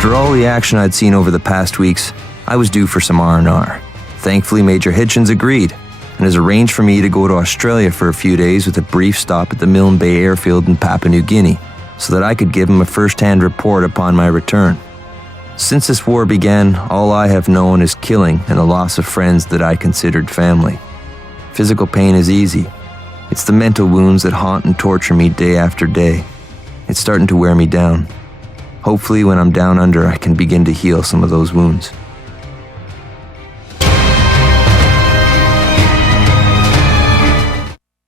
After all the action I'd seen over the past weeks, I was due for some R&R. Thankfully, Major Hitchens agreed, and has arranged for me to go to Australia for a few days with a brief stop at the Milne Bay airfield in Papua New Guinea, so that I could give him a first-hand report upon my return. Since this war began, all I have known is killing and the loss of friends that I considered family. Physical pain is easy. It's the mental wounds that haunt and torture me day after day. It's starting to wear me down. Hopefully, when I'm down under, I can begin to heal some of those wounds.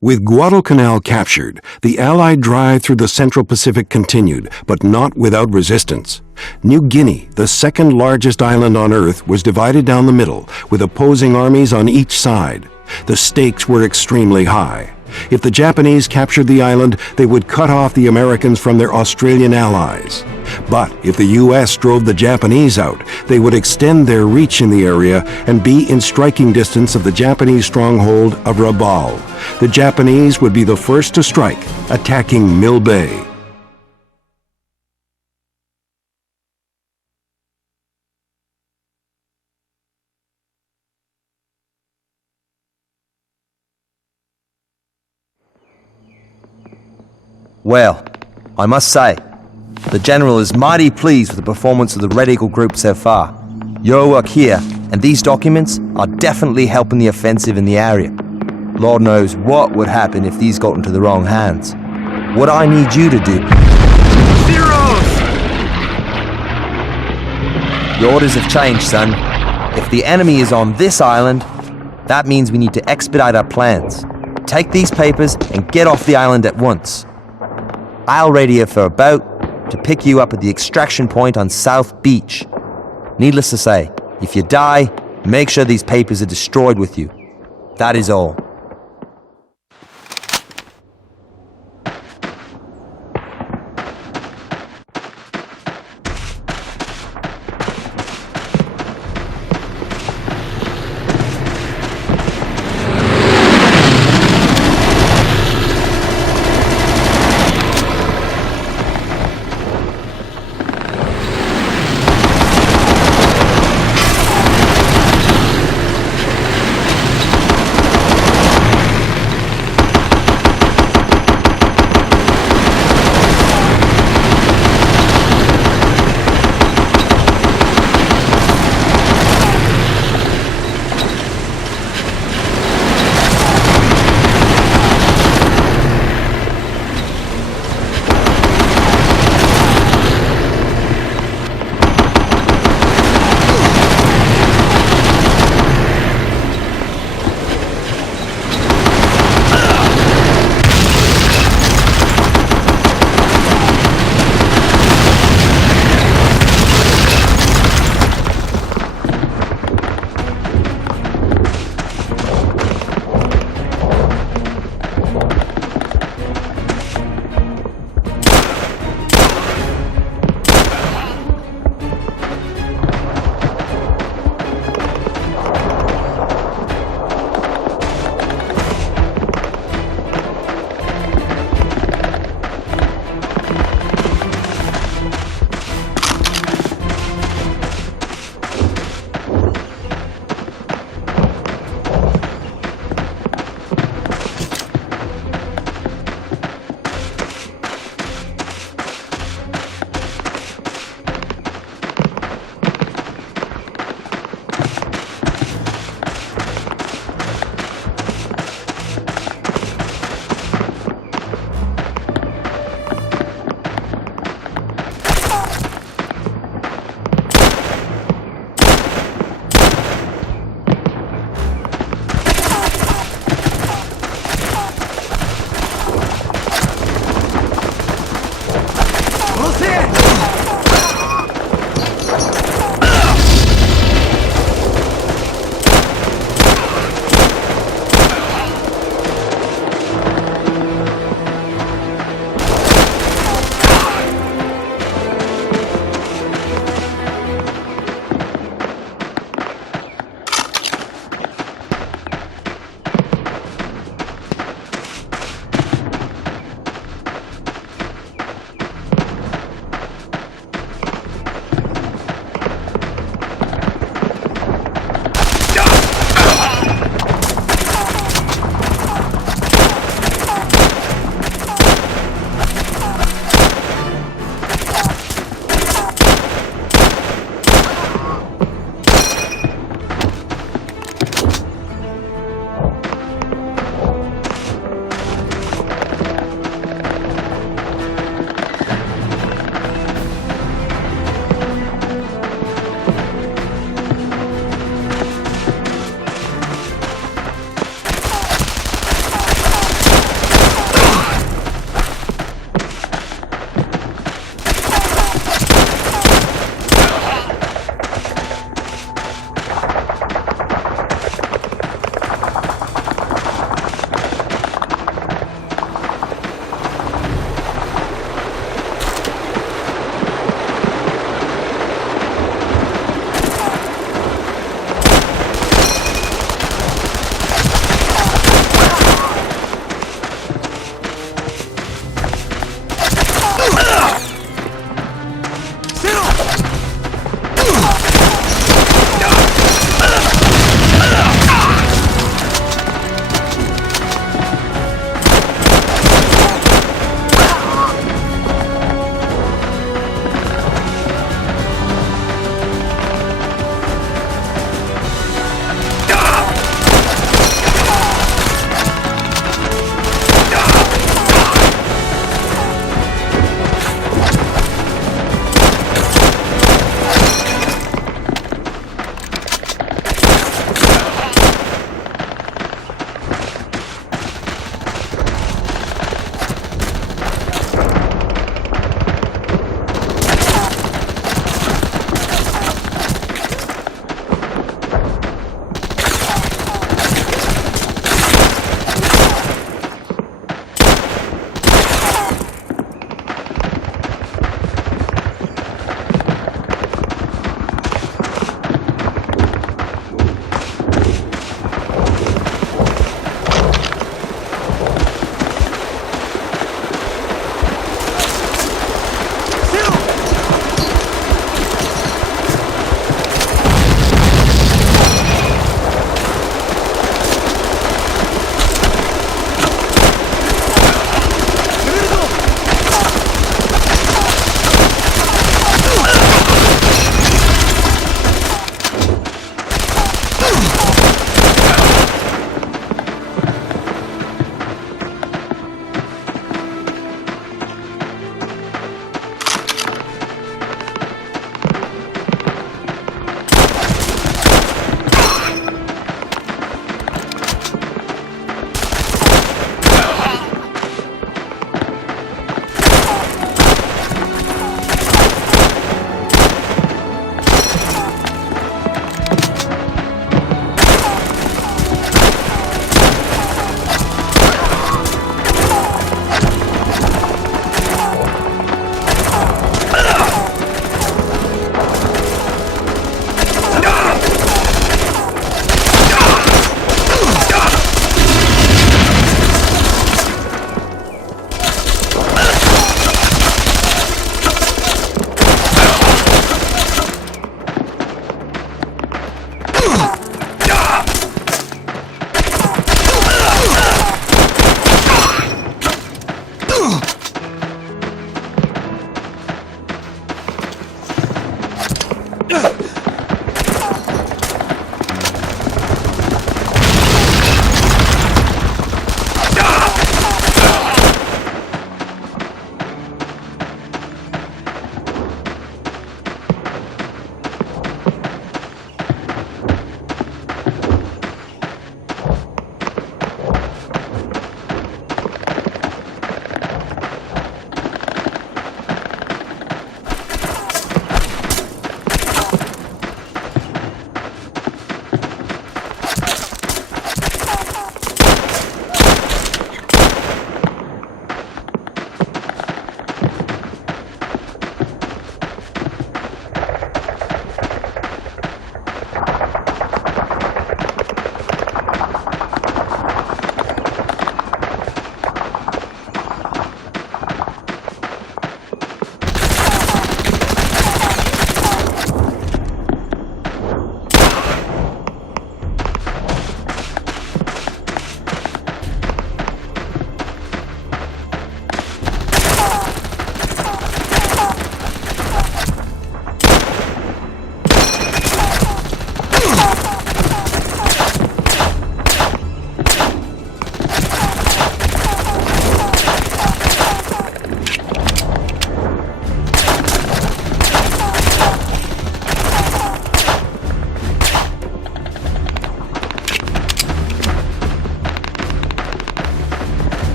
With Guadalcanal captured, the Allied drive through the Central Pacific continued, but not without resistance. New Guinea, the second largest island on Earth, was divided down the middle, with opposing armies on each side. The stakes were extremely high. If the Japanese captured the island, they would cut off the Americans from their Australian allies. But if the U.S. drove the Japanese out, they would extend their reach in the area and be in striking distance of the Japanese stronghold of Rabaul. The Japanese would be the first to strike, attacking Milne Bay. Well, I must say, the General is mighty pleased with the performance of the Red Eagle Group so far. Your work here and these documents are definitely helping the offensive in the area. Lord knows what would happen if these got into the wrong hands. What I need you to do... Zeros! Your orders have changed, son. If the enemy is on this island, that means we need to expedite our plans. Take these papers and get off the island at once. I'll radio for a boat to pick you up at the extraction point on South Beach. Needless to say, if you die, make sure these papers are destroyed with you. That is all.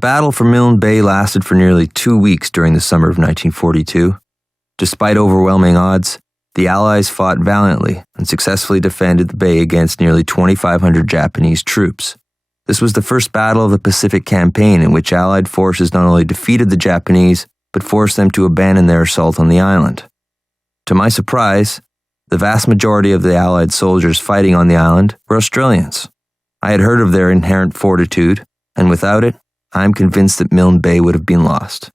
battle for Milne Bay lasted for nearly 2 weeks during the summer of 1942. Despite overwhelming odds, the Allies fought valiantly and successfully defended the bay against nearly 2,500 Japanese troops. This was the first battle of the Pacific Campaign in which Allied forces not only defeated the Japanese, but forced them to abandon their assault on the island. To my surprise, the vast majority of the Allied soldiers fighting on the island were Australians. I had heard of their inherent fortitude, and without it, I am convinced that Milne Bay would have been lost.